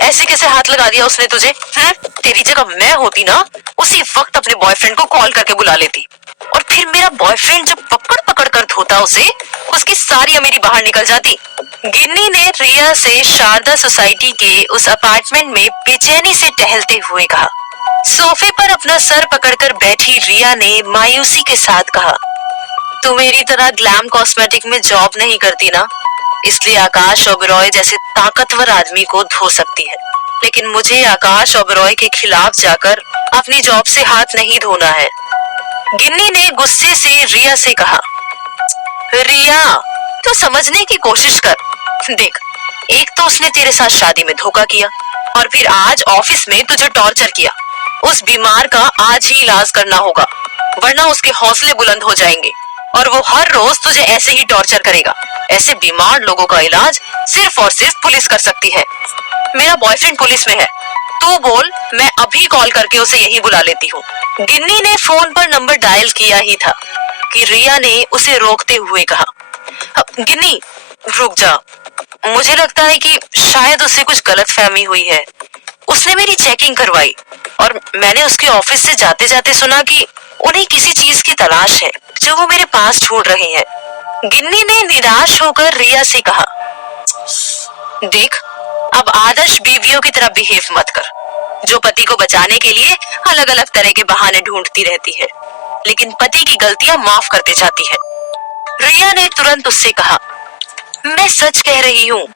ऐसे कैसे हाथ लगा दिया उसने तुझे? तेरी जगह मैं होती ना, उसी वक्त अपने बॉयफ्रेंड को कॉल करके बुला लेती, और फिर मेरा बॉयफ्रेंड जब पकड़ पकड़ कर धोता उसे, उसकी सारी अमीरी बाहर निकल जाती। गिन्नी ने रिया से शारदा सोसाइटी के उस अपार्टमेंट में बेचैनी से टहलते हुए कहा। सोफे पर अपना सर पकड़कर बैठी रिया ने मायूसी के साथ कहा, तू मेरी तरह ग्लैम कॉस्मेटिक में जॉब नहीं करती ना, इसलिए आकाश ओबेरॉय जैसे ताकतवर आदमी को धो सकती है, लेकिन मुझे आकाश ओबेरॉय के खिलाफ जाकर अपनी जॉब से हाथ नहीं धोना है। गिन्नी ने गुस्से से रिया से कहा, रिया तू समझने की कोशिश कर। देख, एक तो उसने तेरे साथ शादी में धोखा किया, और फिर आज ऑफिस में तुझे टॉर्चर किया। उस बीमार का आज ही इलाज करना होगा, वरना उसके हौसले बुलंद हो जाएंगे और वो हर रोज तुझे ऐसे ही टॉर्चर करेगा। ऐसे बीमार लोगों का इलाज सिर्फ और सिर्फ पुलिस कर सकती है। मेरा बॉयफ्रेंड पुलिस में है, तू बोल, मैं अभी कॉल करके उसे यही बुला लेती हूँ। गिन्नी ने फोन पर नंबर डायल किया ही था कि रिया ने उसे रोकते हुए कहा, गिन्नी रुक जा, मुझे लगता है कि शायद उसे कुछ गलतफहमी हुई है। उसने मेरी चेकिंग करवाई और मैंने उसके ऑफिस से जाते जाते सुना कि उन्हें किसी चीज की तलाश है जो वो मेरे पास ढूंढ रहे हैं। गिन्नी ने निराश होकर रिया से कहा, देख, अब आदर्श बीवियों की तरह बिहेव मत कर, जो पति को बचाने के लिए अलग अलग तरह के बहाने ढूंढती रहती है, लेकिन पति की गलतियां माफ करते जाती है। रिया ने तुरंत उससे कहा, मैं सच कह रही हूँ,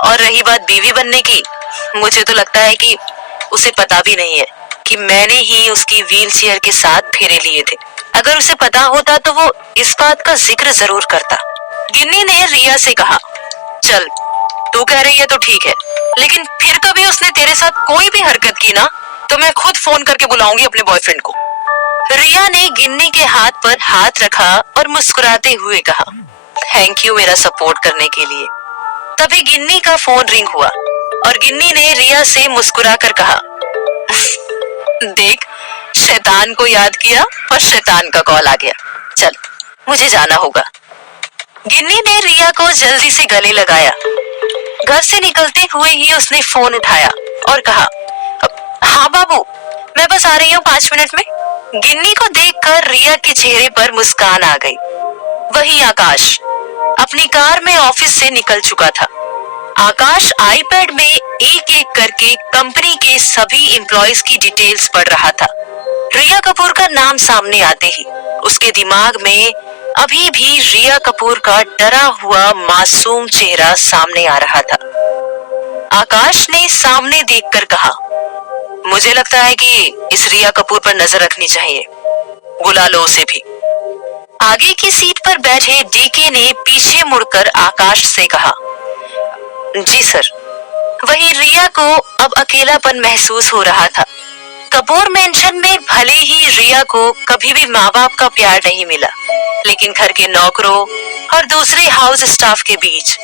और रही बात बीवी बनने की, मुझे तो लगता है कि उसे पता भी नहीं है कि मैंने ही उसकी व्हीलचेयर के साथ फेरे लिए थे। अगर उसे पता होता तो वो इस बात का जिक्र जरूर करता। गिन्नी ने रिया से कहा, चल तू कह रही है तो ठीक है, लेकिन फिर कभी उसने तेरे साथ कोई भी हरकत की ना, तो मैं खुद फोन करके बुलाऊंगी अपने बॉयफ्रेंड को। रिया ने गिन्नी के हाथ पर हाथ रखा और मुस्कुराते हुए कहा, थैंक यू मेरा सपोर्ट करने के लिए। तभी गिन्नी का फोन रिंग हुआ और गिन्नी ने रिया से मुस्कुरा कर कहा, देख, शैतान को याद किया और शैतान का कॉल आ गया, चल मुझे जाना होगा। गिन्नी ने रिया को जल्दी से गले लगाया। घर से निकलते हुए ही उसने फोन उठाया और कहा, हाँ बाबू, मैं बस आ रही हूँ 5 मिनट में। गिन्नी को देखकर रिया के चेहरे पर मुस्कान आ गई। वही आकाश अपनी कार में ऑफिस से निकल चुका था। आकाश आईपैड में एक एक करके कंपनी के सभी एम्प्लॉयज की डिटेल्स पढ़ रहा था। रिया कपूर का नाम सामने आते ही उसके दिमाग में अभी भी रिया कपूर का डरा हुआ मासूम चेहरा सामने आ रहा था। आकाश ने सामने देखकर कहा, मुझे लगता है कि इस रिया कपूर पर नजर रखनी चाहिए, बुला लो उसे भी। आगे की सीट पर बैठे डीके ने पीछे मुड़कर आकाश से कहा, जी सर। वही रिया को अब अकेलापन महसूस हो रहा था। कपूर मेंशन में भले ही रिया को कभी भी माँ बाप का प्यार नहीं मिला, लेकिन घर के नौकरों और दूसरे हाउस स्टाफ के बीच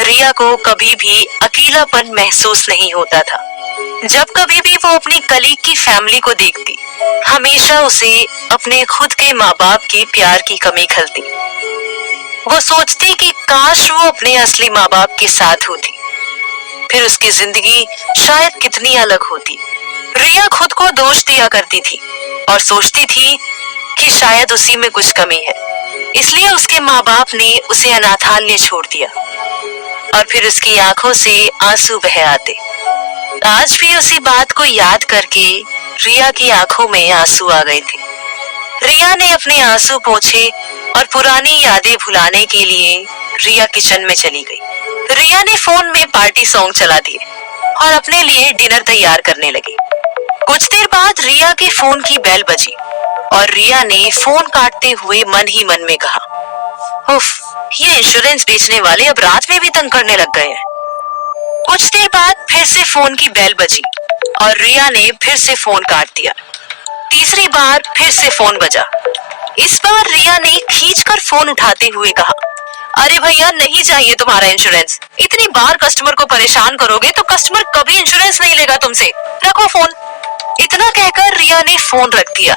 रिया को कभी भी अकेलापन महसूस नहीं होता था। जब कभी भी वो अपनी कलीग की फैमिली को देखती, हमेशा उसे अपने खुद के माँ बाप के प्यार की कमी खलती। वो सोचती कि काश वो अपने असली माँ बाप के साथ होती, फिर उसकी जिंदगी शायद कितनी अलग होती। रिया खुद को दोष दिया करती थी और सोचती थी कि शायद उसी में कुछ कमी है, इसलिए उसके माँ बाप ने उसे अनाथालय छोड़ दिया, और फिर उसकी आंखों से आंसू बह आते। आज भी उसी बात को याद करके रिया की आंखों में आंसू आ गए थे। रिया ने अपने आंसू पोंछे और पुरानी यादें भुलाने के लिए रिया किचन में चली गई। रिया ने फोन में पार्टी सॉन्ग चला दिए और अपने लिए डिनर तैयार करने लगी। कुछ देर बाद रिया के फोन की बेल बजी और रिया ने फोन काटते हुए मन ही मन में कहा, उफ, ये इंश्योरेंस बेचने वाले अब रात में भी तंग करने लग गए हैं। कुछ देर बाद फिर से फोन की बेल बजी और रिया ने फिर से फोन काट दिया। तीसरी बार फिर से फोन बजा। इस बार रिया ने खींचकर फोन उठाते हुए कहा, अरे भैया, नहीं चाहिए तुम्हारा इंश्योरेंस। इतनी बार कस्टमर को परेशान करोगे तो कस्टमर कभी इंश्योरेंस नहीं लेगा तुमसे, रखो फोन। इतना कहकर रिया ने फोन रख दिया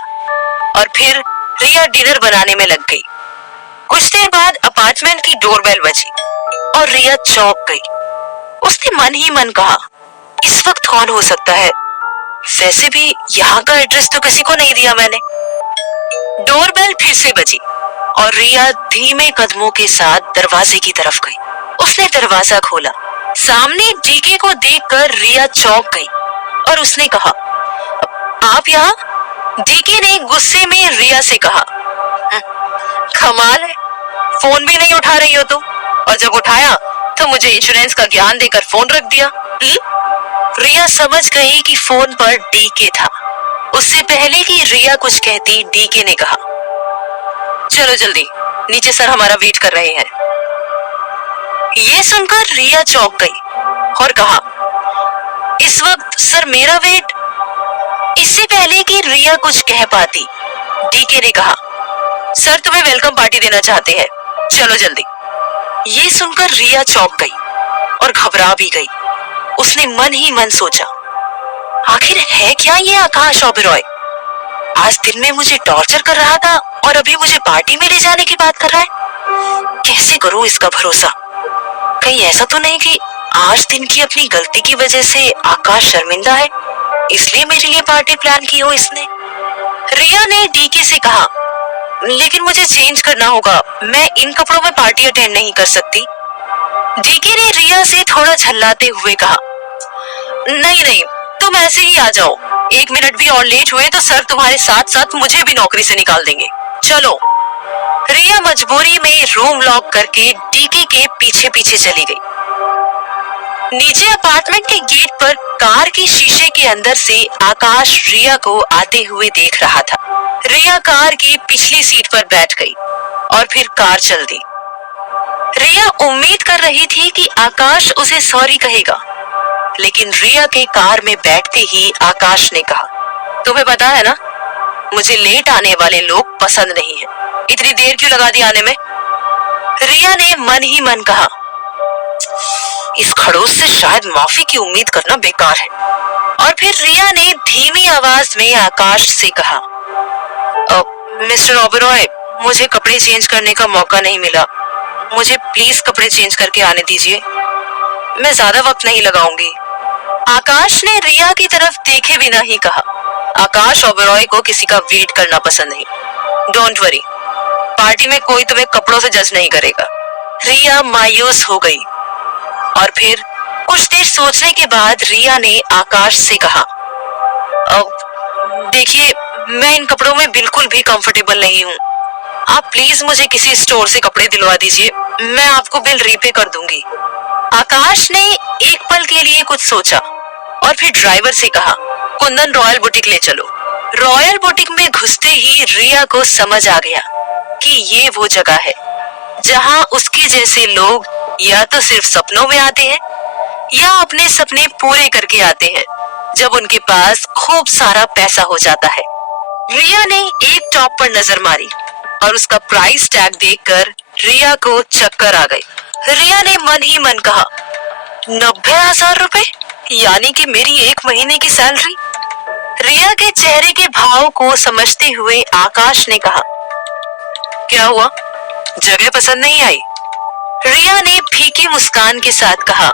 और फिर रिया डिनर बनाने में लग गई। कुछ देर बाद अपार्टमेंट की डोरबेल बजी और रिया चौंक गई। उसने मन ही मन कहा, इस वक्त कौन हो सकता है? वैसे भी यहाँ का एड्रेस तो किसी को नहीं दिया मैंने। डोरबेल फिर से बजी और रिया धीमे कदमों के साथ दरवाजे की तरफ गई। उसने दरवाजा खोला। सामने डीके को देखकर रिया चौंक गई और उसने कहा, आप यहाँ? डीके ने गुस्से में रिया से कहा, कमाल है, फोन भी नहीं उठा रही हो तुम, और जब उठाया तो मुझे इंश्योरेंस का ज्ञान देकर फोन रख दिया। रिया समझ गई कि फोन पर डीके था। उससे पहले कि रिया कुछ कहती, डीके ने कहा, चलो जल्दी, नीचे सर हमारा वेट कर रहे हैं। ये सुनकर रिया चौंक गई और कहा, इस वक्त सर मेरा वेट? इससे पहले कि रिया कुछ कह पाती, डीके ने कहा, सर तुम्हें वेलकम पार्टी देना चाहते हैं, चलो जल्दी। ये सुनकर रिया चौंक गई और घबरा भी गई। उसने मन ही मन सोचा, आखिर है क्या ये आकाश ओबेरॉय? आज दिन में मुझे टॉर्चर कर रहा था और अभी मुझे पार्टी में ले जाने की बात कर रहा है। कैसे करूं इसका भरोसा? कहीं ऐसा तो नहीं कि आज दिन की अपनी गलती की वजह से आकाश शर्मिंदा है, इसलिए मेरे लिए पार्टी प्लान की हो इसने। रिया ने डीके से कहा, लेकिन मुझे चेंज करना होगा, मैं इन कपड़ों में पार्टी अटेंड नहीं कर सकती। डीके ने रिया से थोड़ा झल्लाते हुए कहा, नहीं नहीं, तुम ऐसे ही आ जाओ, 1 मिनट भी और लेट हुए तो सर तुम्हारे साथ साथ मुझे भी नौकरी से निकाल देंगे, चलो। रिया मजबूरी में रूम लॉक करके डीके के पीछे पीछे चली गई। नीचे अपार्टमेंट के गेट पर कार के शीशे के अंदर से आकाश रिया को आते हुए देख रहा था। रिया कार की पिछली सीट पर बैठ गई और फिर कार चल दी। रिया उम्मीद कर रही थी कि आकाश उसे सॉरी कहेगा, लेकिन रिया के कार में बैठते ही आकाश ने कहा, तुम्हें पता है ना, मुझे लेट आने वाले लोग पसंद नहीं है, इतनी देर क्यों लगा दी आने में? रिया ने मन ही मन कहा, इस खड़ूस से शायद माफी की उम्मीद करना बेकार है। और फिर रिया ने धीमी आवाज में आकाश से कहा, मिस्टर ओबेरॉय, मुझे कपड़े चेंज करने का मौका नहीं मिला, मुझे प्लीज कपड़े चेंज करके आने दीजिए, मैं ज्यादा वक्त नहीं लगाऊंगी। आकाश ने रिया की तरफ देखे बिना ही कहा, आकाश ओबेरॉय को किसी का वेट करना पसंद नहीं, डोंट वरी, पार्टी में कोई तुम्हें कपड़ों से जज नहीं करेगा। रिया मायूस हो गई और फिर कुछ देर सोचने के बाद रिया ने आकाश से कहा, देखिए, मैं इन कपड़ों में बिल्कुल भी कंफर्टेबल नहीं हूँ, आप प्लीज मुझे किसी स्टोर से कपड़े दिलवा दीजिए, मैं आपको बिल रीपे कर दूंगी। आकाश ने एक पल के लिए कुछ सोचा और फिर ड्राइवर से कहा, कुंदन रॉयल बुटीक ले चलो। रॉयल बुटीक में घुसते ही रिया को समझ आ गया कि ये वो जगह है जहां उसके जैसे लोग या तो सिर्फ सपनों में आते हैं या अपने सपने पूरे करके आते हैं जब उनके पास खूब सारा पैसा हो जाता है। रिया ने एक टॉप पर नजर मारी और उसका प्राइस टैग देखकर रिया को चक्कर आ गई। रिया ने मन ही मन कहा, 90,000 रुपए, यानी कि मेरी 1 महीने की सैलरी। रिया के चेहरे के भाव को समझते हुए आकाश ने कहा, क्या हुआ, जगह पसंद नहीं आई? रिया ने फीकी मुस्कान के साथ कहा,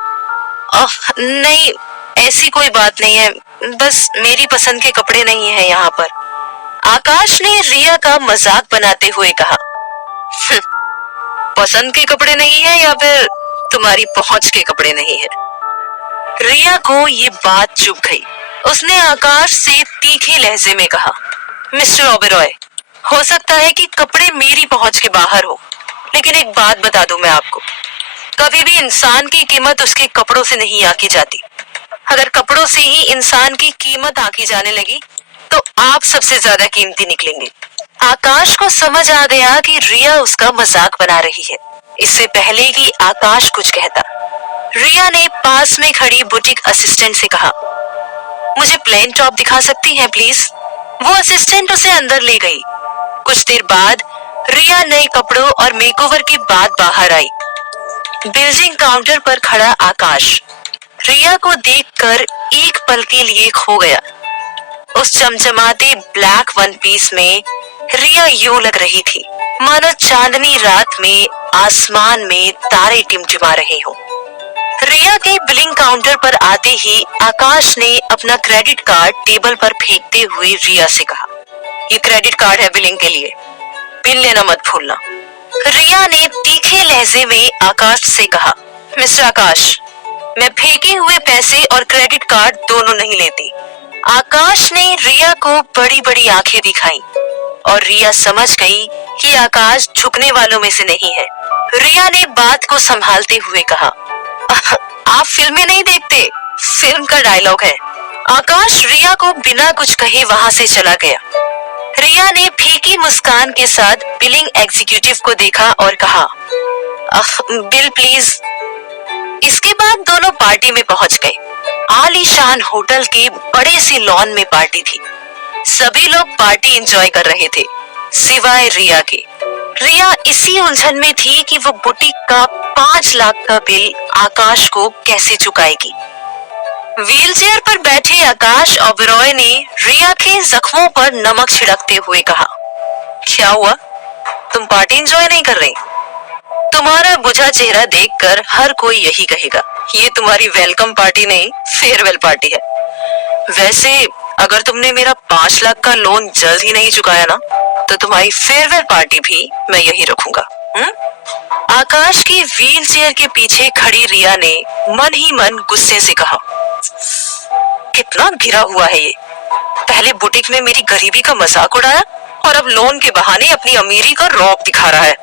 नहीं, ऐसी कोई बात नहीं है, बस मेरी पसंद के कपड़े नहीं है यहाँ पर। आकाश ने रिया का मजाक बनाते हुए कहा, पसंद के कपड़े नहीं है या फिर तुम्हारी पहुंच के कपड़े नहीं है? रिया को ये बात चुभ गई। उसने आकाश से तीखे लहजे में कहा, मिस्टर ओबेरॉय, हो सकता है कि कपड़े मेरी पहुंच के बाहर हो, लेकिन एक बात बता दूं मैं आपको, कभी भी इंसान की कीमत उसके कपड़ों से नहीं आकी जाती। अगर कपड़ों से ही इंसान की कीमत आकी जाने लगी तो आप सबसे ज्यादा कीमती निकलेंगे। आकाश को समझ आ गया कि रिया उसका मजाक बना रही है। इससे पहले कि आकाश कुछ कहता, रिया ने पास में खड़ी बुटीक असिस्टेंट से कहा, मुझे प्लेन टॉप दिखा सकती हैं प्लीज? वो असिस्टेंट उसे अंदर ले गई। कुछ देर बाद रिया नए कपड़ों और मेकओवर के बाद बाहर आई। बिलिंग काउंटर पर खड़ा आकाश रिया को देखकर एक पल के लिए खो गया। उस चमचमाते ब्लैक वन पीस में रिया यूं लग रही थी मानो चांदनी रात में आसमान में तारे टिमटिमा रहे हो। रिया के बिलिंग काउंटर पर आते ही आकाश ने अपना क्रेडिट कार्ड टेबल पर फेंकते हुए रिया से कहा, ये क्रेडिट कार्ड है बिलिंग के लिए, बिल लेना मत भूलना। रिया ने तीखे लहजे में आकाश से कहा, मिस्टर आकाश, मैं फेंके हुए पैसे और क्रेडिट कार्ड दोनों नहीं लेती। आकाश ने रिया को बड़ी बड़ी आंखें दिखाई और रिया समझ गई कि आकाश झुकने वालों में से नहीं है। रिया ने बात को संभालते हुए कहा, आप फिल्में नहीं देखते, फिल्म का डायलॉग है। आकाश रिया को बिना कुछ कहे वहां से चला गया। रिया ने फीकी मुस्कान के साथ बिलिंग एग्जीक्यूटिव को देखा और कहा, बिल प्लीज। इसके बाद दोनों पार्टी में पहुंच गए। आलीशान होटल के बड़े से लॉन में पार्टी थी। सभी लोग पार्टी एंजॉय कर रहे थे सिवाय रिया के। रिया इसी उलझन में थी कि वो बुटीक का 5 लाख का बिल आकाश को कैसे चुकाएगी। व्हीलचेयर पर बैठे आकाश ओबेरॉय ने रिया के जख्मों पर नमक छिड़कते हुए कहा, क्या हुआ, तुम पार्टी एंजॉय नहीं कर रही? तुम्हारा बुझा चेहरा देखकर हर कोई यही कहेगा, ये तुम्हारी वेलकम पार्टी नहीं, फेयरवेल पार्टी है। वैसे अगर तुमने मेरा 5 लाख का लोन जल्द ही नहीं चुकाया ना, तो तुम्हारी फेयरवेल पार्टी भी मैं यही रखूंगा। आकाश की व्हील चेयर के पीछे खड़ी रिया ने मन ही मन गुस्से से कहा, कितना गिरा हुआ है ये, पहले बुटीक में मेरी गरीबी का मजाक उड़ाया और अब लोन के बहाने अपनी अमीरी का रौब दिखा रहा है।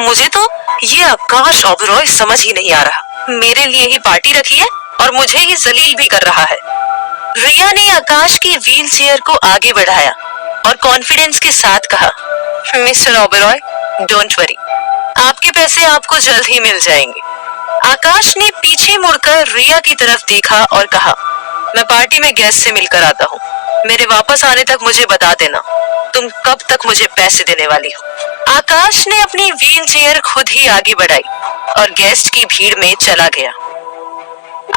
मुझे तो ये आकाश ओबेरॉय समझ ही नहीं आ रहा, मेरे लिए ही पार्टी रखी है और मुझे ही जलील भी कर रहा है। रिया ने आकाश की व्हील चेयर को आगे बढ़ाया और कॉन्फिडेंस के साथ कहा, मिस्टर ओबेरॉय, डोंट वरी, आपके पैसे आपको जल्द ही मिल जाएंगे। आकाश ने पीछे मुड़कर रिया की तरफ देखा और कहा, मैं पार्टी में गेस्ट से मिलकर आता हूँ, मेरे वापस आने तक मुझे बता देना तुम कब तक मुझे पैसे देने वाली हो। आकाश ने अपनी व्हील चेयर खुद ही आगे बढ़ाई और गेस्ट की भीड़ में चला गया।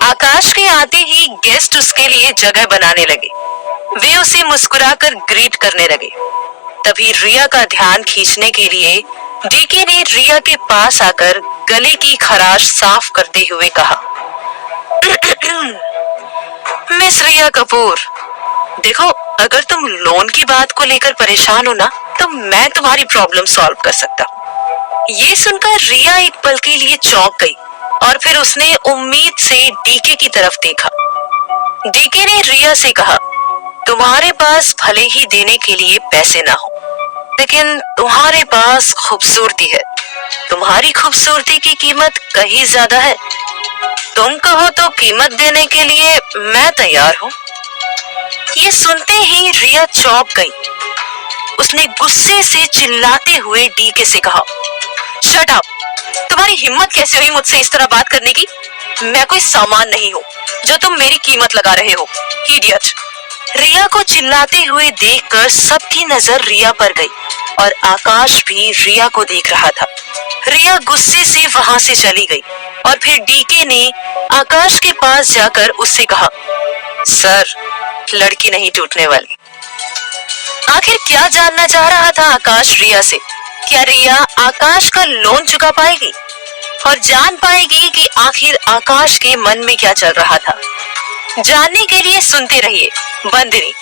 आकाश के आते ही गेस्ट उसके लिए जगह बनाने लगे। वे उसे मुस्कुराकर ग्रीट करने लगे। तभी रिया का ध्यान खींचने के लिए डीके ने रिया के पास आकर गले की खराश साफ करते हुए कहा, मिस रिया कपूर, देखो, अगर तुम लोन की बात को लेकर परेशान हो ना, तो मैं तुम्हारी प्रॉब्लम सॉल्व कर सकता हूँ। ये सुनकर रिया एक पल के लिए चौंक गई और फिर उसने उम्मीद से डीके की तरफ देखा। डीके ने रिया से कहा, तुम्हारे पास भले ही देने के लिए पैसे ना हो, लेकिन तुम्हारे पास खूबसूरती है। तुम्हारी खूबसूरती की कीमत कहीं ज्यादा है। तुम कहो तो कीमत देने के लिए मैं तैयार हूँ। ये सुनते ही रिया चौंक गई। उसने गुस्से से चिल्लाते हुए डीके से कहा, शट अप, तुम्हारी हिम्मत कैसे हुई मुझसे इस तरह बात करने की? मैं कोई सामान नहीं हूँ जो तुम मेरी कीमत लगा रहे हो, इडियट। रिया को चिल्लाते हुए देखकर सबकी नजर रिया पर गई और आकाश भी रिया को देख रहा था। रिया गुस्से से वहां से चली गई और फिर डीके ने आकाश के पास जाकर उससे कहा, सर, लड़की नहीं टूटने वाली। आखिर क्या जानना चाह रहा था आकाश रिया से? क्या रिया आकाश का लोन चुका पाएगी और जान पाएगी कि आखिर आकाश के मन में क्या चल रहा था? जानने के लिए सुनते रहिए बंदनी।